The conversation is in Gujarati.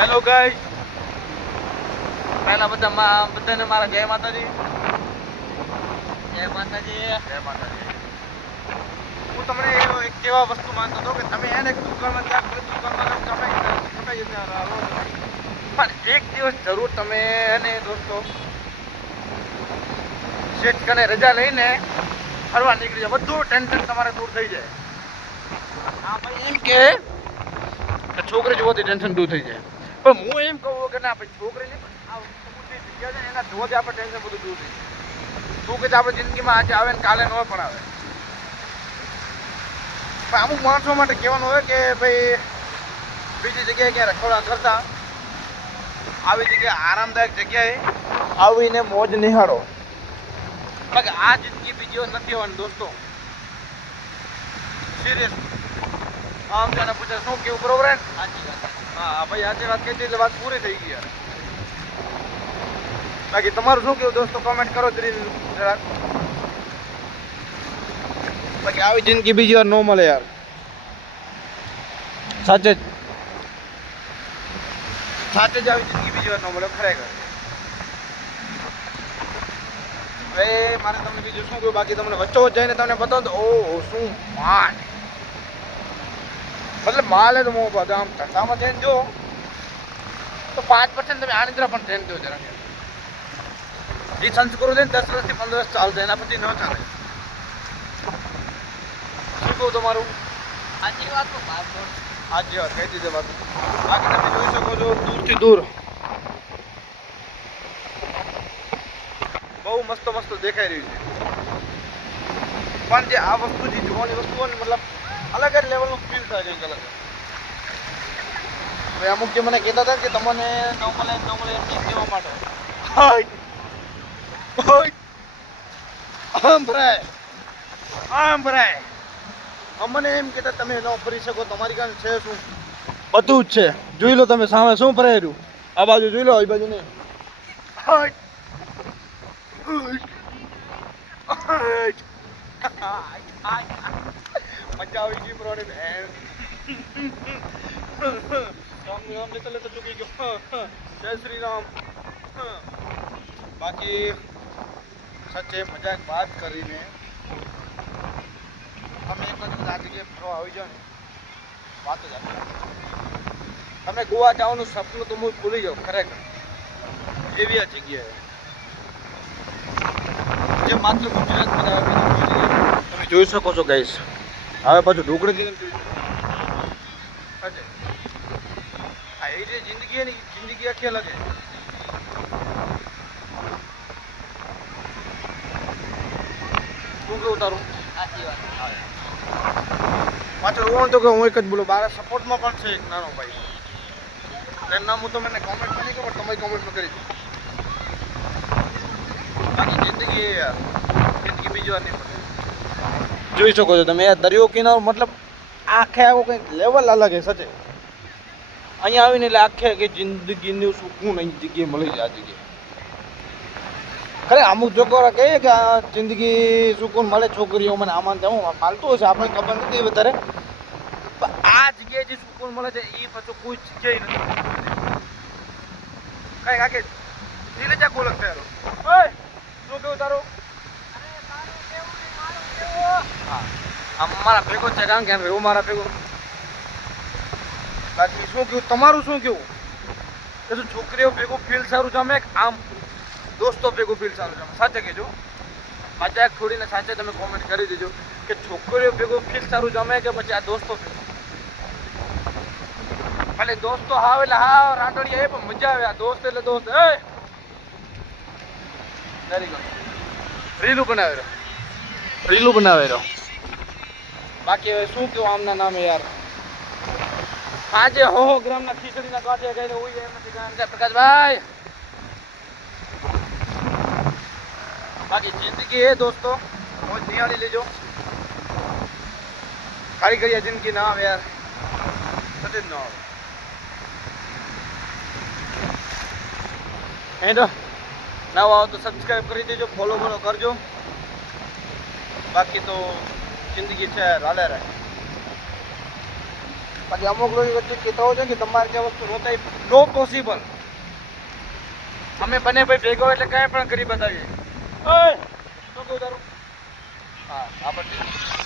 હેલો ગાઈસ, પહેલા બધાને મારા જય માતાજી. જય માતાજી. જય માતાજી. હું તમને એક કેવા વસ્તુ માનતો હતો કે તમે એને દુકાનમાં કમાઈ જતા રહો, પણ એક દિવસ જરૂર તમે એને દોસ્તો શેઠ કને રજા લઈને ફરવા નીકળી જાય, બધું ટેન્શન તમારે દૂર થઈ જાય. હા ભાઈ, એમ કે છોકરી જોવાથી ટેન્શન દૂર થઈ જાય, પણ હું એમ કહું કે ના ભાઈ, છોકરી નહીં પણ આ બધી જગ્યા છે ને એના જોવાથી આપણે ટેન્શન બધું દૂર થઈ જાય. શું કે આપણે જિંદગીમાં આજે આવે ને કાલે ન પણ આવે. પણ અમુક માણસો માટે કહેવાનું હોય કે ભાઈ બીજી જગ્યાએ ક્યાં રખોડા કરતા આવી જગ્યાએ આરામદાયક જગ્યાએ આવીને મોજ નિહાળો. બાકી આ જિંદગી બીજી નથી હોવાની દોસ્તો, સિરિયસ. આમ તેને પૂછે શું કેવું, બરોબર? સાચી વાત. હા ભાઈ, આજે વાત કીધી એટલે વાત પૂરી થઈ ગઈ યાર. બાકી તમારું શું કેવું દોસ્તો, કોમેન્ટ કરો જરાક. બાકી આવી જિંદગી બીજી વાર ન મળે યાર, સાચે જ આવી જિંદગી બીજી વાર ન મળે ખરેખર. હવે મારે તમને બીજું શું કહ્યું, બાકી તમને વચ્ચોવચ્ચ જઈને તમને બતાવું તો ઓહ શું માલ, મતલબ માલ હે તો હું બધા આમ ધંધામાં જઈને જો તો 5% તમે આની તરફ પણ ધ્યાન દો જરાક. જે સંસ્કૃતિ છે ને 10 વર્ષથી 15 વર્ષ ચાલશે, એના પછી ન ચાલે. શું કહું તમારું? સાચી વાત. આજે વાત કહી દીધી વાત. બાકી તમે જોઈ શકો છો દૂરથી દૂર બહુ મસ્ત મસ્ત દેખાઈ રહ્યું છે, પણ જે આ વસ્તુ જે જોવાની વસ્તુ હોય ને, મતલબ અલગ જ લેવલનું ફીલ થાય છે અલગ. હવે અમુક જે મને કહેતા હતા કે તમને ન મળે એમ કહેવા માટે આમ ભરાય અમને એમ કહેતા તમે ન ફરી શકો, તમારી કાન છે શું? બધું જ છે. જોઈ લો તમે સામે શું ભરાઈ રહ્યું, આ બાજુ જોઈ લો, આ બાજુ નહીં. મજા આવી ગઈ બ્રોડે. રામ રામ લેતા લેતા ચૂકી ગયો. જય શ્રી રામ. બાકી સાચે મજાક વાત કરીને તમે એક વખત આ જગ્યાએ ફરવા આવી જાઓ ને, વાત જ આપી. તમે ગોવા જવાનું સપનું તો હું ભૂલી જાઉં ખરેખર, એવી આ જગ્યાએ જે માત્ર ગુજરાતમાં જ આવે. તમે જોઈ શકો છો ગાઈસ. હવે પાછું ઢોકળી દીને આ એ જે જિંદગી એની જિંદગી આખી અલગ છે. શું કેવું તારું? સાચી વાત. પાછળ ઓણ તો કે હું એક જ બોલું, મારા સપોર્ટમાં પણ છે એક નાનો ભાઈ. એનું નામ હું તો મને કોમેન્ટમાં નહીં ખબર, તમારી કોમેન્ટમાં કરી દઉં. બાકી જિંદગી એ યાર, જિંદગી બીજી વાર નહીં મળે. જોઈ શકો છો તમે, દરિયો કિનારો મતલબ આખે આવો કંઈક લેવલ અલગ છે સચે. અહીંયા આવીને એટલે આખે કે જિંદગીનું સુકૂન અહીં જગ્યાએ મળી જાય. આ જગ્યાએ ખરે અમુક છોકરા કહે કે આ જિંદગી સુકૂન મળે છોકરીઓ મને આમાં તેમાં ફાલતું હશે, આપણને ખબર નથી વધારે. આ જગ્યાએ જે સુકૂન મળે છે એ પાછું કોઈ જગ્યાએ નથી. કઈ આખે દિલે જા કોલક થયેલો. ઓય શું કેવું તારું? હા, આમ મારા ભેગો છે, કારણ કે એવું મારા ભેગો. બાકી શું કેવું તમારું, શું કેવું? કે શું છોકરીઓ ભેગું ફીલ સારું જમે કે આમ દોસ્તો ભેગું ફીલ સારું જમે? સાચે કહેજો, મજાક છોડીને સાચે તમે કોમેન્ટ કરી દેજો કે છોકરીઓ ભેગું ફીલ સારું જમે કે પછી આ દોસ્તો ભેગું. ભલે દોસ્તો હાવ એટલે હાવ રાંટડિયા, એ પણ મજા આવે. આ દોસ્ત એટલે દોસ્ત. રીલું બનાવે રહ્યો. બાકી હવે શું કેવું આમના નામે યાર. આજે હો ગ્રામના ખીચડીના ગાંઠિયા ખાઈને ઉઈ જાય એમ નથી ગાંઠિયા પ્રકાશભાઈ. બાકી જિંદગી એ દોસ્તો મોજ નિહાળી લેજો. ખાલી કરી જિંદગી ના આવે યાર, સચે જ ન આવે. એ તો નવા આવો તો સબસ્ક્રાઈબ કરી દેજો, ફોલો કરજો. બાકી તો જિંદગી છે હાલે રહે. બાકી અમુક લોકો વચ્ચે કહેતા હોય છે કે તમારે જે વસ્તુ રોતાય નો પોસિબલ. અમે બંને ભાઈ ભેગો એટલે કાંઈ પણ કરી બતાવીએ. ઓય શું કહું તારું? હા આપણે